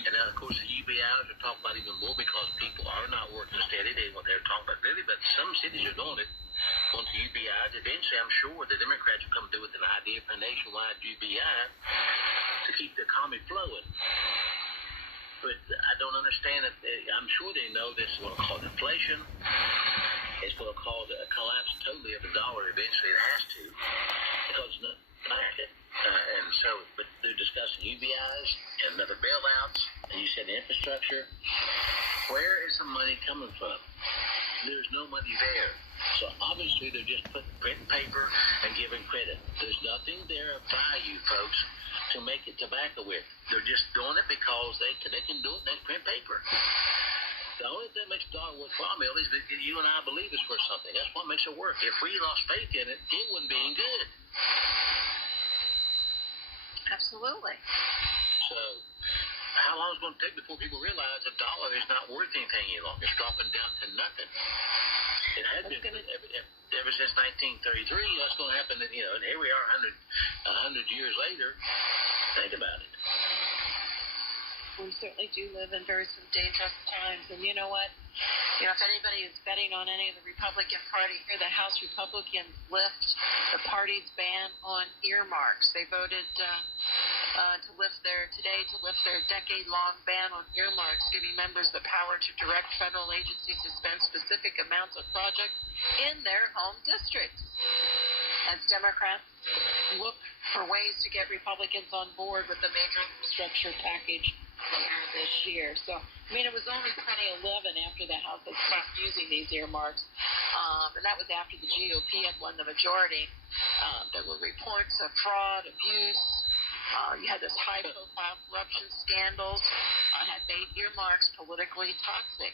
And now, of course, the UBIs are talking about even more because people are not working steady. They what they're talking about really, but some cities are doing it. Going to UBIs. Eventually, I'm sure the Democrats will come through with an idea for a nationwide UBI to keep the economy flowing. But I don't understand it. I'm sure they know this is going to cause inflation. It's going to cause a collapse totally of the dollar eventually. It has to. Because and so, but they're discussing UBIs and other bailouts, and you said infrastructure. Where is the money coming from? There's no money there. So obviously they're just putting print and paper and giving credit. There's nothing there of value, folks, to make it tobacco with. They're just doing it because they can do it. They print paper. The only thing that makes dollar worthwhile, is that you and I believe it's worth something. That's what makes it work. If we lost faith in it, it wouldn't be any good. Absolutely. So, how long is it going to take before people realize a dollar is not worth anything any longer? It's dropping down to nothing. It has been ever since 1933. That's going to happen. And here we are, 100 years later. Think about it. We certainly do live in some dangerous times, and you know what? If anybody is betting on any of the Republican Party here, the House Republicans lift the party's ban on earmarks. They voted to lift their decade-long ban on earmarks, giving members the power to direct federal agencies to spend specific amounts of projects in their home districts. As Democrats look for ways to get Republicans on board with the major infrastructure package this year. So, it was only 2011 after the House had stopped using these earmarks, and that was after the GOP had won the majority. There were reports of fraud, abuse. You had this high-profile corruption scandals had made earmarks politically toxic.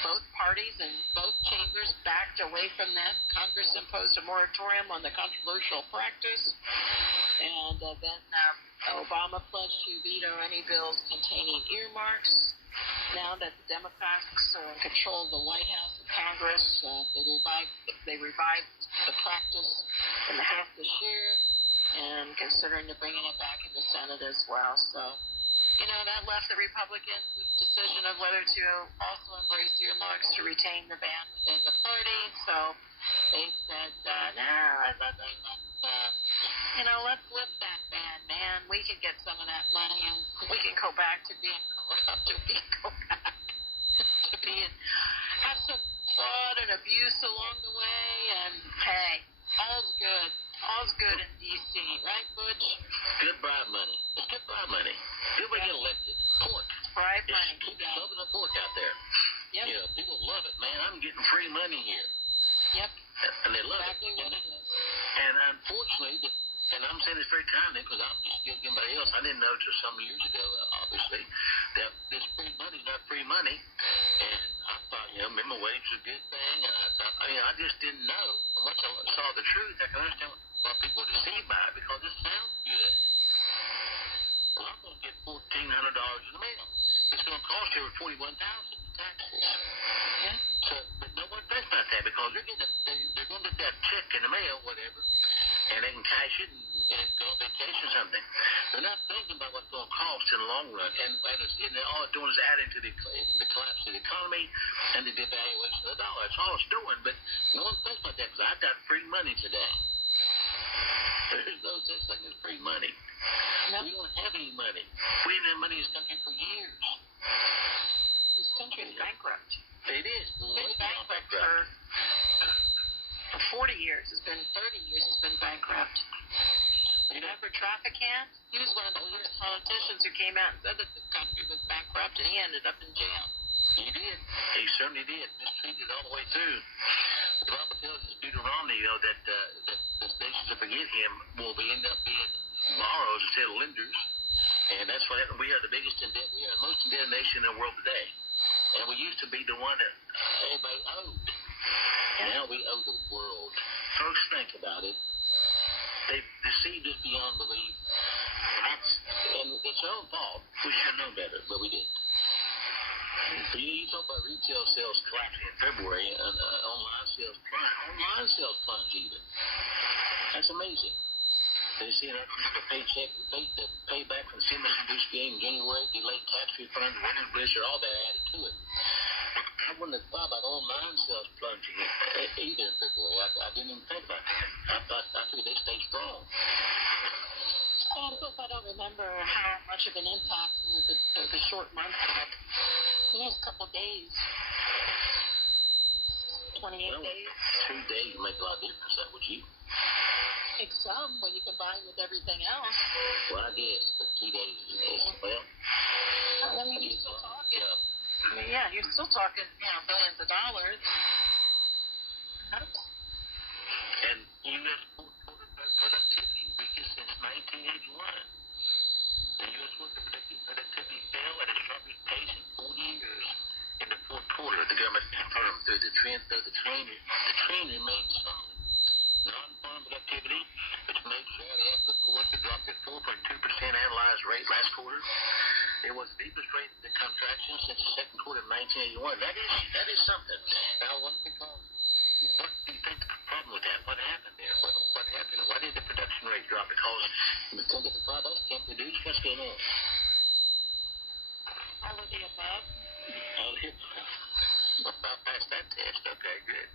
Both parties and both chambers backed away from them. Congress imposed a moratorium on the controversial practice, and then Obama pledged to veto any bills containing earmarks. Now that the Democrats control the White House and Congress, they revived the practice in the House this year, and considering bringing it back in the Senate as well. So, that left the Republicans with the decision of whether to also embrace earmarks to retain the ban within the party. So they said, let's lift that ban, man. We can get some of that money, and we can go back to being corrupt, have some fraud and abuse along the way, and hey, all's good. All's good in D.C., right, Butch? Good bribe money. It's good bribe money. Good way to get elected. Pork. Bribe money. Keep shoving the pork out there. Yep. People love it, man. I'm getting free money here. Yep. And they love exactly it. What it is. And unfortunately, and I'm saying this very kindly because I'm just like everybody else. I didn't know until some years ago, obviously, that this free money is not free money. And I thought, minimum wage is a good thing. I just didn't know. Once I saw the truth, I can understand why people are deceived by it because it sounds good. Well, I'm going to get $1,400 in the mail. It's going to cost you over $41,000 in taxes. Yeah. So, but no one thinks about that because they're going to get that check in the mail, whatever, and they can cash it and go on vacation or something. They're not thinking about what's going to cost in the long run, and all it's doing is adding to the collapse of the economy and the devaluation of the dollar. That's all it's doing, but no one thinks about that because I got free money today. There's no such thing as free money. No. We don't have any money. We haven't had money in this country for years. This country is bankrupt. It is. It's been bankrupt for 40 years. It's been 30 years. It's been bankrupt. Remember Trafficant? He was one of the first politicians who came out and said that the country was bankrupt, and he ended up in jail. He did. He certainly did. Mistreated all the way through. The Bible tells us, Deuteronomy, that the nations that forget him will end up being borrowers instead of lenders. And that's why we are the biggest in debt. We are the most indebted nation in the world today. And we used to be the one that everybody owed. And now we owe the world. Folks, think about it. They've deceived us beyond belief. And it's our own fault. We should have known better, but we didn't. You talk about retail sales collapsing in February and online sales plunge even. That's amazing. They see an paycheck, the payback from stimulus-induced gain in January, delayed tax refunds, winter blizzard, all that added to it. I wouldn't have thought about all mine sales plunging either in February. I didn't even think about that. I figured they stayed strong. Plus, I don't remember how much of an impact the short month had. It was a couple of days. 28 days. 2 days make a lot of difference, that would you? Take some when you combine with everything else. Well, I guess, but 2 days is, well. I mean, you're still talking. Yeah, you're still talking, billions of dollars. And U.S. fourth quarter productivity weakest since 1981. The U.S. worker productivity fell at its sharpest pace in 40 years. In the fourth quarter, the government confirmed through the trend remained solid. Non-farm productivity, which makes the output per worker, dropped at 4.2% analyzed rate last quarter. It was the deepest rate of contraction since the second quarter of 1981. That is something. Now, what do you think the problem with that? What happened there? What happened? Why did the production rate drop? Because the products can't produce. What's going on? All of the above. All of the above. I passed that test. Okay, good.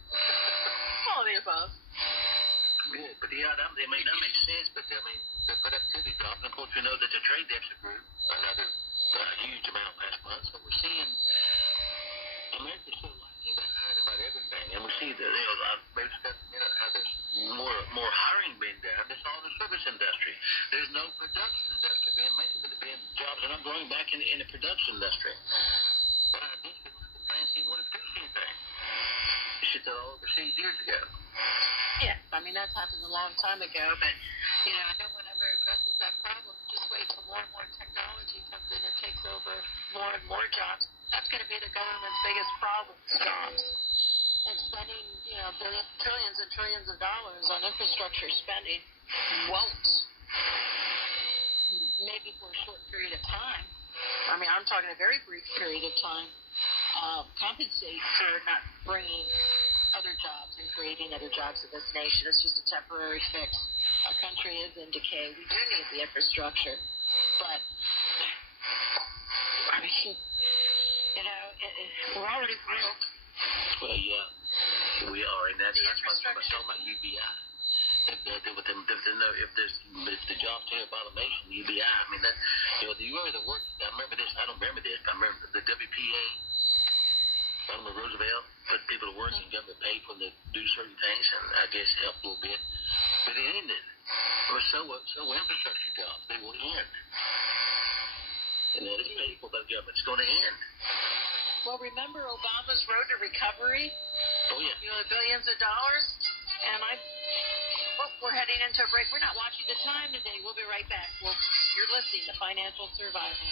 All of the above. Good, but yeah, that makes sense. But I mean, the productivity dropped. And of course, we know that the trade deficit grew another huge amount last month. So we're seeing America's still lagging behind about everything, and we see that I've discussed how there's more hiring being done. It's all the service industry. There's no production industry being made. Jobs are not growing back in the production industry. But I guess we want to plan to see what it does anything. You should have all overseas years ago. Yes, I mean, that's happened a long time ago, but, no one ever addresses that problem. Just wait till more and more technology comes in and takes over more and more jobs. That's going to be the government's biggest problem, jobs. And spending, trillions and trillions of dollars on infrastructure spending won't, maybe for a short period of time, I mean, I'm talking a very brief period of time, compensate for not bringing other jobs and creating other jobs in this nation. It's just a temporary fix. Our country is in decay. We do need the infrastructure. But, I mean, we're already broke. Well, yeah, we are. And that's why I'm talking about UBI. If the job tail automation, UBI, I mean, that, do you remember the work? I remember this. I don't remember this. I remember the WPA. Roosevelt put people to work and government paid for them to do certain things, and I guess helped a little bit. But it ended. So infrastructure jobs, they will end. And that is paid for by the government. It's going to end. Well, remember Obama's road to recovery? Oh, yeah. The billions of dollars? And we're heading into a break. We're not watching the time today. We'll be right back. You're listening to Financial Survival.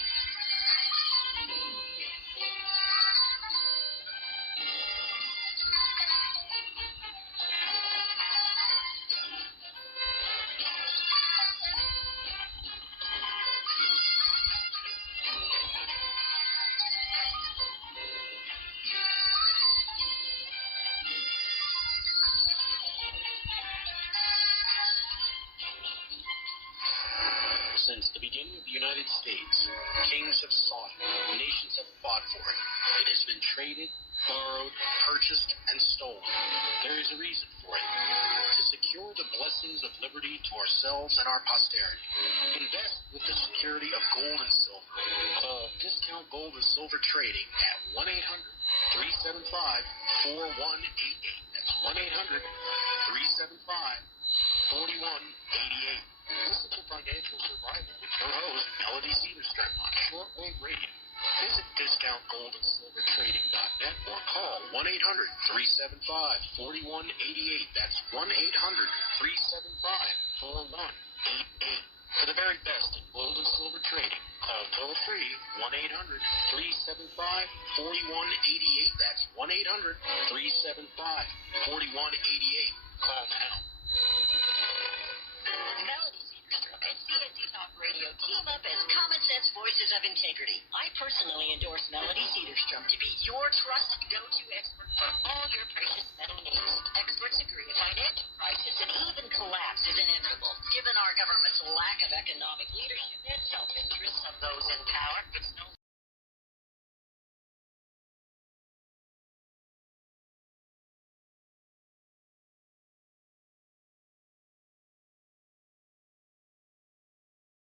Since the beginning of the United States, kings have sought it, nations have fought for it. It has been traded, borrowed, purchased, and stolen. There is a reason for it. To secure the blessings of liberty to ourselves and our posterity. Invest with the security of gold and silver. Call Discount Gold and Silver Trading at 1-800-375-4188. That's 1-800-375-4188. Listen to Financial Survival with your host, Melody Cedarstrom, on Shortwave Radio. Visit DiscountGoldAndSilverTrading.net or call 1-800-375-4188. That's 1-800-375-4188. For the very best in gold and silver trading, call toll-free 1-800-375-4188. That's 1-800-375-4188. Call now. Melody Cedarstrom, CNC Talk Radio. Radio team up as common sense voices of integrity. I personally endorse Melody Cedarstrom to be your trusted go-to expert for all your precious metal needs. Experts agree a financial crisis and even collapse is inevitable. Given our government's lack of economic leadership and self-interest of those in power, it's no